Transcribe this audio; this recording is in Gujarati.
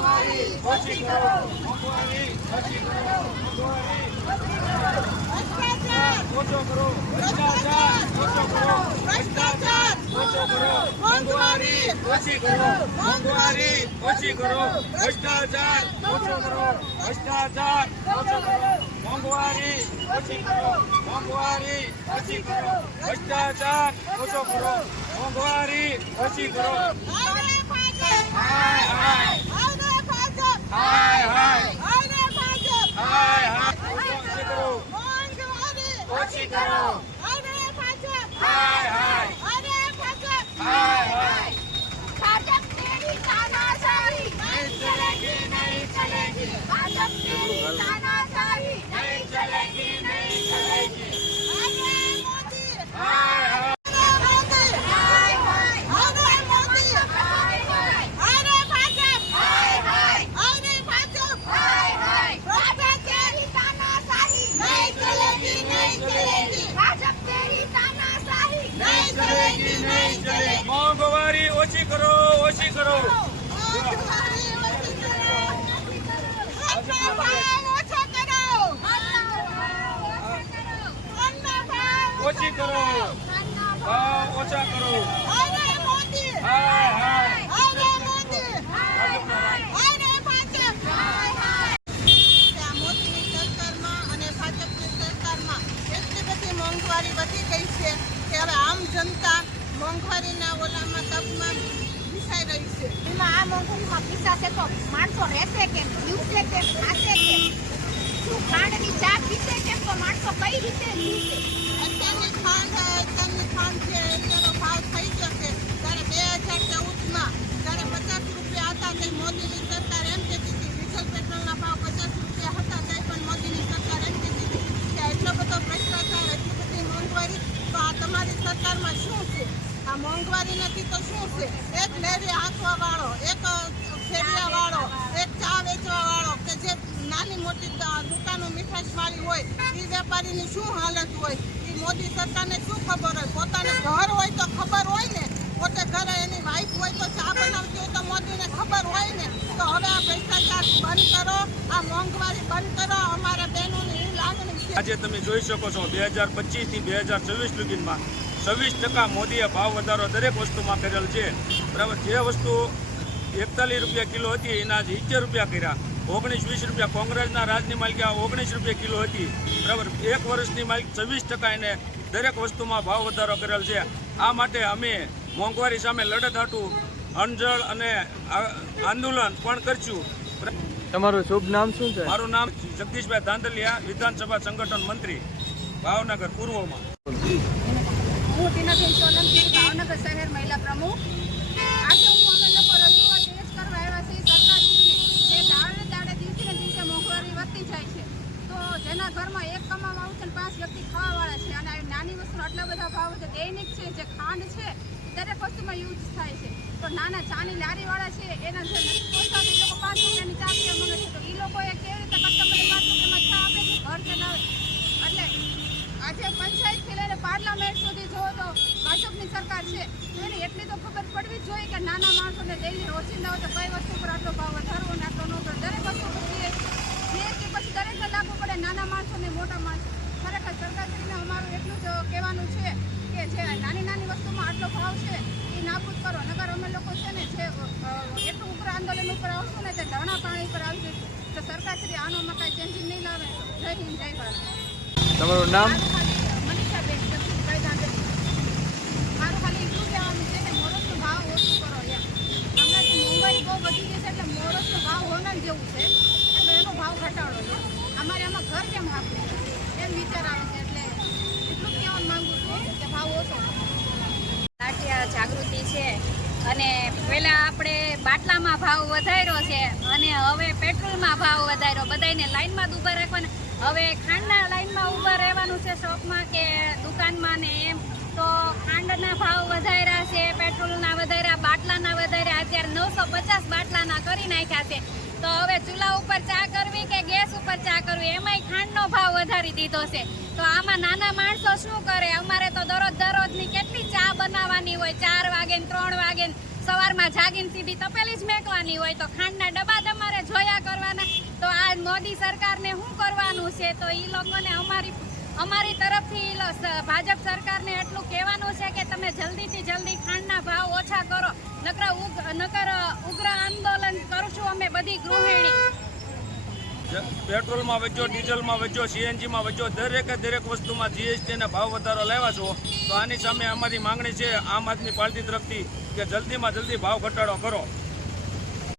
ઓછી કરો, મોંઘવારી ઓછી કરો, ઓછો કરો, ભ્રષ્ટાચાર ઓછો કરો, ભ્રષ્ટાચાર ઓછો કરો, મોંઘવારી ઓછી કરો, મોંઘવારી ઓછી કરો, ભ્રષ્ટાચાર ઓછો કરો, ભ્રષ્ટાચાર ઓછો કરો, મોંઘવારી ઓછી કરો, મોંઘવારી ઓછી કરો, ભ્રષ્ટાચાર ઓછો કરો, મોંઘવારી ઓછી કરો. હાય હાય હાય હાય હાય હાય ઓછી કરો, ઓછી કરો. હાય હાય હાય હાય भाजप तेरी तानाशाही नहीं चलेगी, नहीं चलेगी, भाजप तेरी तानाशाही नहीं चलेगी, नहीं चलेगी. अरे मोदी हाय हाय हाय हाय अरे मोदी हाय हाय अरे भाजप हाय हाय अरे भाजप हाय हाय भाजप तेरी तानाशाही नहीं चलेगी, नहीं चलेगी, भाजप तेरी तानाशाही नहीं चलेगी, नहीं चलेगी. મોંઘવારી ઓછી કરો, ઓછી કરો. ઓછી કરો, ભાવ ઓછા કરો. હાય હાય મોંઘવારી વધી ગઈ છે કે હવે આમ જનતા મોંઘવારીના ઓલામાં તપમાં પીસાઈ રહી છે. એમાં આ મોંઘવારીમાં પીસાશે તો માણસો રહેશે કેમ, જીવશે કેમ, ખાશે કેમ, શું ખાંડની ચા પીશે કેમ, તો માણસો કઈ રીતે જીવશે? અત્યારની ખાંડ છે એનો ભાવ થઈ ગયો છે. ત્યારે 2014માં જ્યારે 50 રૂપિયા હતા તે મોદીની સરકાર એમ કહેતી હતી, ડીઝલ પેટ્રોલના ભાવ 50 રૂપિયા હતા તે પણ મોદીની સરકાર એમ કહેતી હતી કે એટલો બધો ભ્રષ્ટાચાર, એટલી બધી મોંઘવારી, તો આ તમારી સરકારમાં શું છે? આ મોંઘવારી નથી તો શું છે? એક લેરી હાંકવા વાળો, એક ફેરિયા વાળો, એક ચા વેચવા વાળો કે જે નાની મોટી દુકાનો મીઠાશ વાળી હોય એ વેપારીની શું હાલત હોય એ મોદી સરકારને શું ખબર હોય? પોતાને ઘર હોય તો ખબર હોય ને, પોતે ઘરે એની વાઈફ હોય તો ચા બનાવતી હોય તો મોદીને ખબર હોય ને. તો હવે આ ભ્રષ્ટાચાર બંધ કરો, આ મોંઘવારી બંધ કરો, અમારા બહેનોની એવી લાગણી છે. આજે તમે જોઈ શકો છો 2025 થી 2024 સુધીમાં 26% મોદીએ ભાવ વધારો દરેક વસ્તુમાં કરેલ છે. બરાબર, જે વસ્તુ 41 રૂપિયા કિલો હતી એના 70 રૂપિયા કર્યા. 19-20 રૂપિયા કોંગ્રેસના રાજની માલિકી 19 રૂપિયા કિલો હતી. બરાબર, એક વર્ષની માલિક 26% એને દરેક વસ્તુમાં ભાવ વધારો કરેલ છે. આ માટે અમે મોંઘવારી સામે લડત હાટું અણજળ અને આંદોલન પણ કરશું. તમારું શુભ નામ શું છે? મારું નામ જગદીશભાઈ ધાંધલિયા, વિધાનસભા સંગઠન મંત્રી, ભાવનગર પૂર્વમાં. હું ટીનાબેન સોલંકી, ભાવનગર શહેર મહિલા પ્રમુખ. આજે અમે લોકો રજૂઆત એ જ કરવા આવ્યા છીએ સરકારશ્રીને કે દાડે દિવસે ને દિવસે મોંઘવારી વધતી જાય છે. તો જેના ઘરમાં એક કમાવા આવશે ને 5 વ્યક્તિ ખાવાવાળા છે, અને નાની વસ્તુનો આટલા બધા ભાવ છે. દૈનિક છે જે ખાંડ છે દરેક વસ્તુમાં યુઝ થાય છે. તો નાના ચાની લારીવાળા છે એના જે નથી પહોંચતા એ લોકો 5 રૂપિયાની ચા પીવા માંગે છે. તો એ લોકોએ કેવી રીતે કસ્ટમરને 5 રૂપિયામાં ચા આપે છે ઘર ચલાવે? એટલે આજે પંચાયતથી લઈને પાર્લામેન્ટ સુધી જો તો ભાજપની સરકાર છે તો એને એટલી તો ખબર પડવી જ જોઈએ કે નાના માણસોને ડેલી રોજિંદા હોય તો કઈ વસ્તુ પર આટલો ભાવ વધારવો ને આટલો ન કરો. દરેક વસ્તુ પર જીએસટી પછી દરેકને લાગુ પડે, નાના માણસો ને મોટા માણસો. ખરેખર સરકારશ્રીને અમારું એટલું જ કહેવાનું છે કે જે નાની નાની વસ્તુમાં આટલો ભાવ છે એ નાબૂદ કરો. નકર અમે લોકો છે ને જે એટલું ઉપર આંદોલન ઉપર આવશું ને તે ધરણા પાણી પર આવી જશું. તો સરકારશ્રી આનોમાં કાંઈ ચેન્જીસ નહીં લાવે. જય હિન્દ, જય ભારત. તમારું નામ? મનીષાબેન જગદીશભાઈ ધાંધલિયા. મારું ખાલી એટલું કહેવાનું છે કે મોરસનો ભાવ ઓછું કરો. હમણાં જે મોંઘવારી બહુ વધી ગઈ છે એટલે મોરસનો ભાવ હોનાર જેવું છે એટલે એનો ભાવ ઘટાડો છે. અમારે આમાં ઘર કેમ આપવું એમ વિચાર આવે છે. એટલે એટલું કહેવાનું માંગુ છું કે ભાવ ઓછો. નાટ્ય જાગૃતિ છે અને પહેલા આપણે બાટલામાં ભાવ વધાર્યો છે અને હવે પેટ્રોલમાં ભાવ વધાર્યો. બધાને લાઈનમાં જ ઊભા રાખવાના. હવે ખાંડના લાઈનમાં ઊભા રહેવાનું છે શોપમાં કે દુકાનમાં ને એમ. તો ખાંડના ભાવ વધાર્યા છે, પેટ્રોલના વધાર્યા, બાટલાના વધાર્યા. અત્યારે 950 બાટલાના કરી નાખ્યા છે. તો હવે ચૂલા ઉપર ચા કરવી કે ગેસ ઉપર ચા કરવી એમાંય ખાંડનો ભાવ વધારી દીધો છે. તો આમાં નાના માણસો શું કરે? અમારે તો દરરોજની કેટલી ચા બનાવવાની હોય, 4 વાગે ને 3 વાગે. સવારમાં જાગીને સીધી તપેલી જ મેકવાની હોય તો ખાંડના ડબ્બા તમારે જોયા કરવાના. તો આ મોદી સરકારને શું કરવાનું છે? તો એ લોકોને અમારી તરફથી ભાજપ સરકારને એટલું કહેવાનું છે કે તમે જલ્દીથી જલ્દી ખાંડના ભાવ ઓછા કરો, નકર ઉગ્ર આંદોલન કરશું અમે બધી ગૃહિણી. પેટ્રોલમાં વેચો, ડીઝલમાં વેચો, સીએનજીમાં વેચો, દરેક વસ્તુમાં જીએસટીના ભાવ વધારો લાવ્યા છો. તો આની સામે અમારી માંગણી છે આમ આદમી પાર્ટી તરફથી કે જલ્દીમાં જલ્દી ભાવ ઘટાડો કરો.